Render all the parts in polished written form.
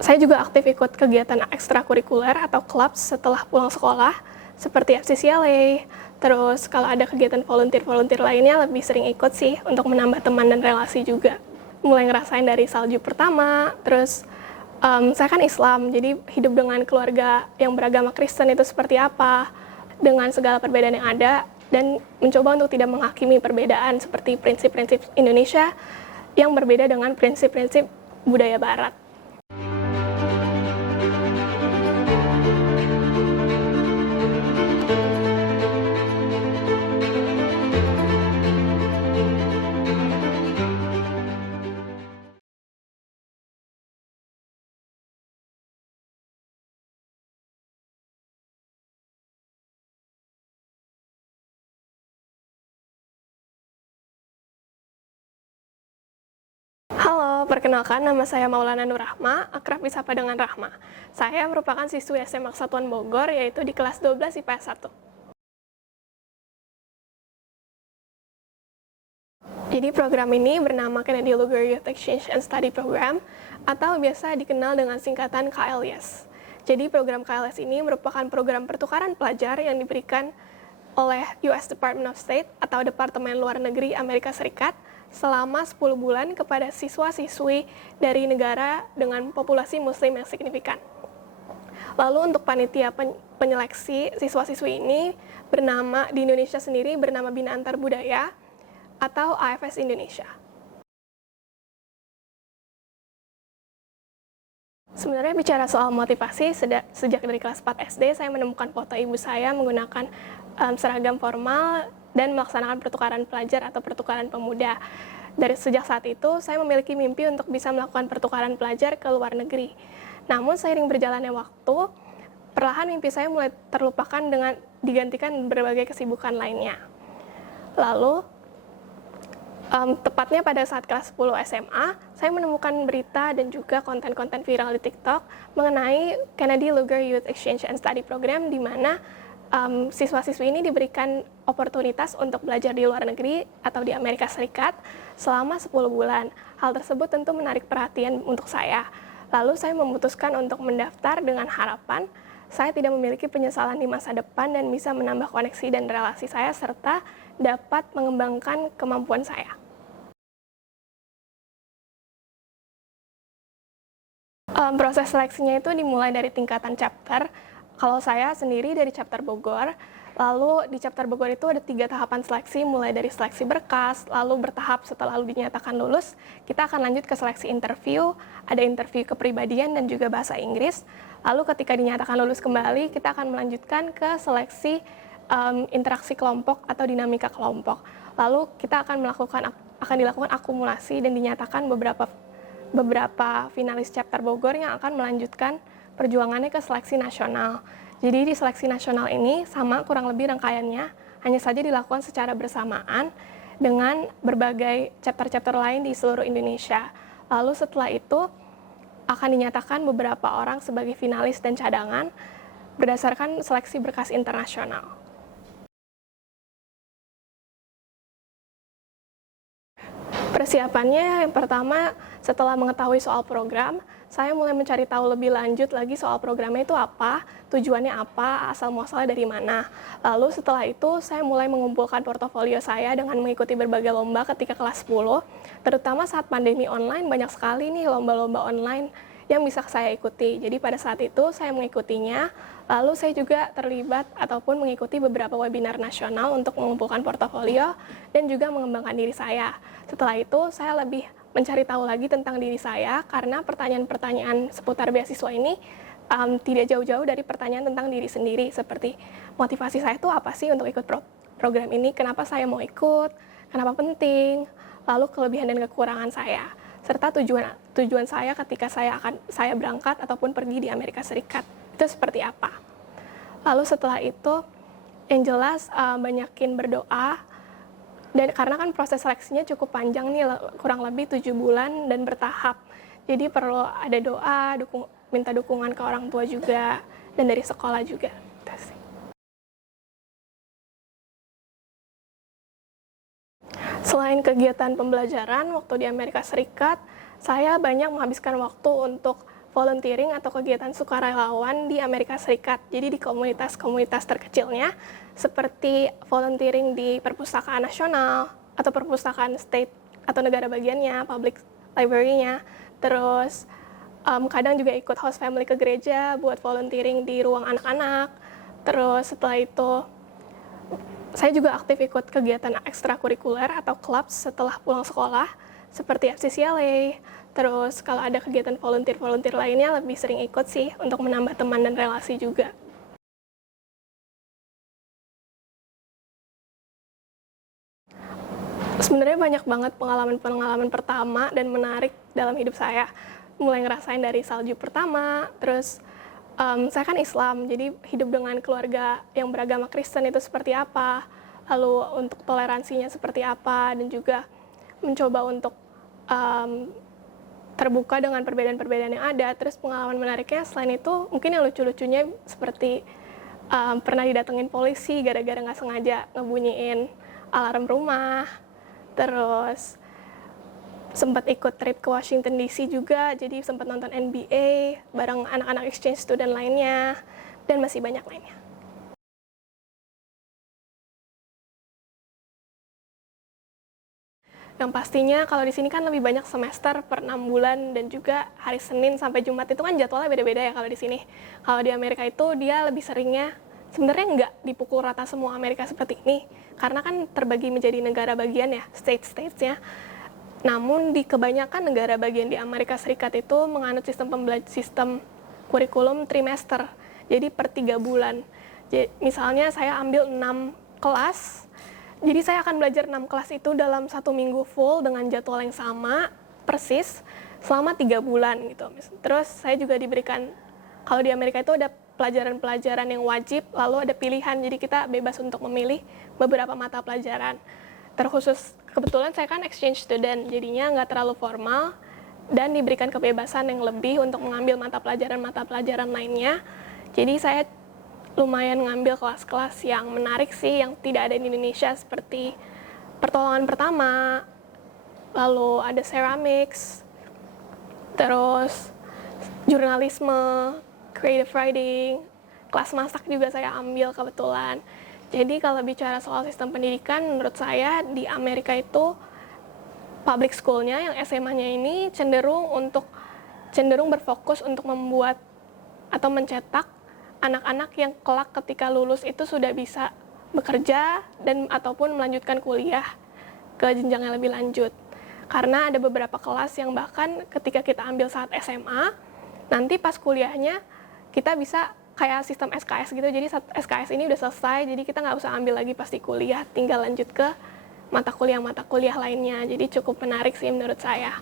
Saya juga aktif ikut kegiatan ekstrakurikuler atau klub setelah pulang sekolah, seperti FCCLA. Terus kalau ada kegiatan volunteer lainnya lebih sering ikut sih untuk menambah teman dan relasi juga. Mulai ngerasain dari salju pertama, terus saya kan Islam, jadi hidup dengan keluarga yang beragama Kristen itu seperti apa, dengan segala perbedaan yang ada, dan mencoba untuk tidak menghakimi perbedaan seperti prinsip-prinsip Indonesia yang berbeda dengan prinsip-prinsip budaya Barat. Halo, perkenalkan nama saya Maulana Nurrahma, akrab disapa dengan Rahma. Saya merupakan siswi SMA Kesatuan Bogor, yaitu di kelas 12 IPS 1. Jadi program ini bernama Kennedy Lugar Youth Exchange and Study Program, atau biasa dikenal dengan singkatan KLYS. Jadi program KLYS ini merupakan program pertukaran pelajar yang diberikan oleh US Department of State atau Departemen Luar Negeri Amerika Serikat selama 10 bulan kepada siswa-siswi dari negara dengan populasi muslim yang signifikan. Lalu untuk panitia penyeleksi siswa-siswi ini bernama di Indonesia sendiri bernama Bina Antar Budaya atau AFS Indonesia. Sebenarnya bicara soal motivasi, sejak dari kelas 4 SD saya menemukan foto ibu saya menggunakan seragam formal dan melaksanakan pertukaran pelajar atau pertukaran pemuda. Dari sejak saat itu, saya memiliki mimpi untuk bisa melakukan pertukaran pelajar ke luar negeri. Namun, seiring berjalannya waktu, perlahan mimpi saya mulai terlupakan dengan digantikan berbagai kesibukan lainnya. Lalu, tepatnya pada saat kelas 10 SMA, saya menemukan berita dan juga konten-konten viral di TikTok mengenai Kennedy Lugar Youth Exchange and Study Program, di mana siswa-siswi ini diberikan oportunitas untuk belajar di luar negeri atau di Amerika Serikat selama 10 bulan. Hal tersebut tentu menarik perhatian untuk saya. Lalu saya memutuskan untuk mendaftar dengan harapan saya tidak memiliki penyesalan di masa depan dan bisa menambah koneksi dan relasi saya serta dapat mengembangkan kemampuan saya. Proses seleksinya itu dimulai dari tingkatan chapter. Kalau saya sendiri dari chapter Bogor, lalu di chapter Bogor itu ada 3 tahapan seleksi, mulai dari seleksi berkas, lalu bertahap setelah dinyatakan lulus, kita akan lanjut ke seleksi interview, ada interview kepribadian dan juga bahasa Inggris. Lalu ketika dinyatakan lulus kembali, kita akan melanjutkan ke seleksi interaksi kelompok atau dinamika kelompok. Lalu kita akan dilakukan akumulasi dan dinyatakan beberapa finalis chapter Bogor yang akan melanjutkan perjuangannya ke seleksi nasional. Jadi di seleksi nasional ini sama kurang lebih rangkaiannya, hanya saja dilakukan secara bersamaan dengan berbagai chapter-chapter lain di seluruh Indonesia. Lalu setelah itu akan dinyatakan beberapa orang sebagai finalis dan cadangan berdasarkan seleksi berkas internasional. Persiapannya yang pertama, setelah mengetahui soal program, saya mulai mencari tahu lebih lanjut lagi soal programnya itu apa, tujuannya apa, asal-muasalnya dari mana. Lalu setelah itu, saya mulai mengumpulkan portofolio saya dengan mengikuti berbagai lomba ketika kelas 10, terutama saat pandemi online, banyak sekali nih lomba-lomba online yang bisa saya ikuti. Jadi pada saat itu saya mengikutinya, lalu saya juga terlibat ataupun mengikuti beberapa webinar nasional untuk mengumpulkan portofolio dan juga mengembangkan diri saya. Setelah itu saya lebih mencari tahu lagi tentang diri saya karena pertanyaan-pertanyaan seputar beasiswa ini tidak jauh-jauh dari pertanyaan tentang diri sendiri, seperti motivasi saya itu apa sih untuk ikut program ini, kenapa saya mau ikut, kenapa penting, lalu kelebihan dan kekurangan saya, serta tujuan saya ketika saya berangkat ataupun pergi di Amerika Serikat itu seperti apa. Lalu setelah itu yang jelas banyakin berdoa, dan karena kan proses seleksinya cukup panjang nih, kurang lebih 7 bulan dan bertahap, jadi perlu ada doa, minta dukungan ke orang tua juga dan dari sekolah juga. Selain kegiatan pembelajaran waktu di Amerika Serikat, saya banyak menghabiskan waktu untuk volunteering atau kegiatan sukarelawan di Amerika Serikat. Jadi di komunitas-komunitas terkecilnya, seperti volunteering di perpustakaan nasional, atau perpustakaan state atau negara bagiannya, public library-nya. Terus kadang juga ikut host family ke gereja buat volunteering di ruang anak-anak. Terus setelah itu, saya juga aktif ikut kegiatan ekstrakurikuler atau clubs setelah pulang sekolah, seperti FCCLA. Terus kalau ada kegiatan volunteer lainnya lebih sering ikut sih untuk menambah teman dan relasi juga. Sebenarnya banyak banget pengalaman-pengalaman pertama dan menarik dalam hidup saya. Mulai ngerasain dari salju pertama, terus saya kan Islam, jadi hidup dengan keluarga yang beragama Kristen itu seperti apa, lalu untuk toleransinya seperti apa, dan juga mencoba untuk terbuka dengan perbedaan-perbedaan yang ada. Terus pengalaman menariknya selain itu, mungkin yang lucu-lucunya seperti pernah didatengin polisi gara-gara nggak sengaja ngebunyiin alarm rumah. Terus sempat ikut trip ke Washington DC juga, jadi sempat nonton NBA bareng anak-anak exchange student lainnya, dan masih banyak lainnya. Yang pastinya kalau di sini kan lebih banyak semester per 6 bulan, dan juga hari Senin sampai Jumat itu kan jadwalnya beda-beda ya kalau di sini. Kalau di Amerika itu dia lebih seringnya, sebenarnya nggak dipukul rata semua Amerika seperti ini, karena kan terbagi menjadi negara bagian ya, state-statesnya. Namun di kebanyakan negara bagian di Amerika Serikat itu menganut sistem kurikulum trimester, jadi per 3 bulan. Jadi, misalnya saya ambil 6 kelas, jadi saya akan belajar 6 kelas itu dalam 1 minggu full dengan jadwal yang sama, persis, selama 3 bulan gitu. Terus saya juga diberikan, kalau di Amerika itu ada pelajaran-pelajaran yang wajib, lalu ada pilihan, jadi kita bebas untuk memilih beberapa mata pelajaran. Terkhusus, kebetulan saya kan exchange student, jadinya nggak terlalu formal, dan diberikan kebebasan yang lebih untuk mengambil mata pelajaran lainnya. Jadi saya lumayan ngambil kelas-kelas yang menarik sih, yang tidak ada di Indonesia, seperti pertolongan pertama, lalu ada ceramics, terus jurnalisme, creative writing, kelas masak juga saya ambil kebetulan. Jadi kalau bicara soal sistem pendidikan, menurut saya di Amerika itu public school-nya, yang SMA-nya ini cenderung berfokus untuk membuat atau mencetak anak-anak yang kelak ketika lulus itu sudah bisa bekerja dan ataupun melanjutkan kuliah ke jenjang yang lebih lanjut. Karena ada beberapa kelas yang bahkan ketika kita ambil saat SMA, nanti pas kuliahnya kita bisa kayak sistem SKS gitu. Jadi saat SKS ini udah selesai, jadi kita nggak usah ambil lagi pasti kuliah, tinggal lanjut ke mata kuliah lainnya. Jadi cukup menarik sih menurut saya.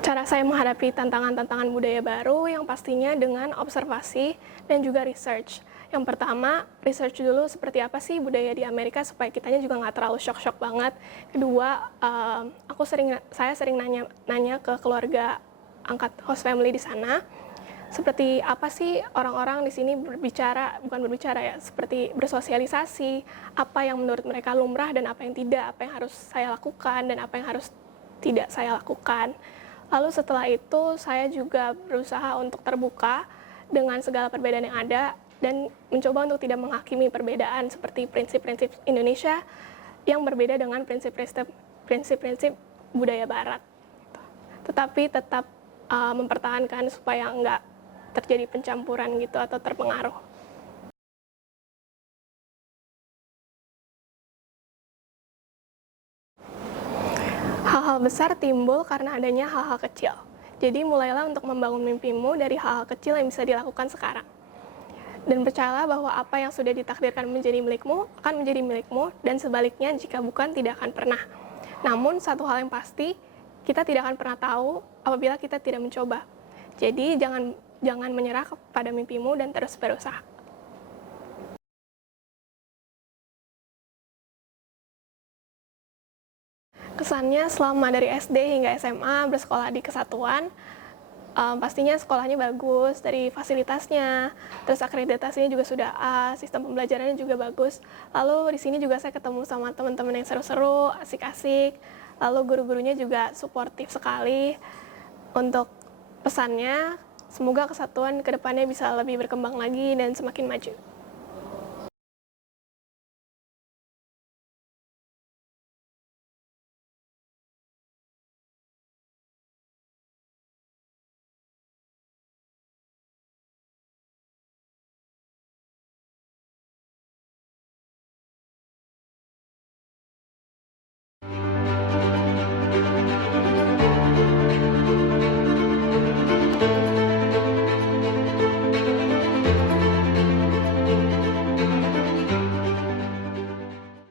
Cara saya menghadapi tantangan-tantangan budaya baru yang pastinya dengan observasi dan juga research. Yang pertama, research dulu seperti apa sih budaya di Amerika supaya kitanya juga nggak terlalu shock-shock banget. Kedua, saya sering nanya ke keluarga angkat host family di sana, seperti apa sih orang-orang di sini seperti bersosialisasi, apa yang menurut mereka lumrah dan apa yang tidak, apa yang harus saya lakukan dan apa yang harus tidak saya lakukan. Lalu setelah itu saya juga berusaha untuk terbuka dengan segala perbedaan yang ada dan mencoba untuk tidak menghakimi perbedaan seperti prinsip-prinsip Indonesia yang berbeda dengan prinsip-prinsip budaya Barat. Tetapi tetap mempertahankan supaya nggak terjadi pencampuran gitu atau terpengaruh. Hal-hal besar timbul karena adanya hal-hal kecil. Jadi mulailah untuk membangun mimpimu dari hal-hal kecil yang bisa dilakukan sekarang. Dan percayalah bahwa apa yang sudah ditakdirkan menjadi milikmu akan menjadi milikmu, dan sebaliknya jika bukan tidak akan pernah. Namun satu hal yang pasti, kita tidak akan pernah tahu apabila kita tidak mencoba. Jadi jangan menyerah pada mimpimu dan terus berusaha. Kesannya selama dari SD hingga SMA bersekolah di kesatuan, pastinya sekolahnya bagus, dari fasilitasnya, terus akreditasinya juga sudah A, sistem pembelajarannya juga bagus. Lalu di sini juga saya ketemu sama teman-teman yang seru-seru, asik-asik, Lalu guru-gurunya juga suportif sekali untuk pesannya. Semoga kesatuan kedepannya bisa lebih berkembang lagi dan semakin maju.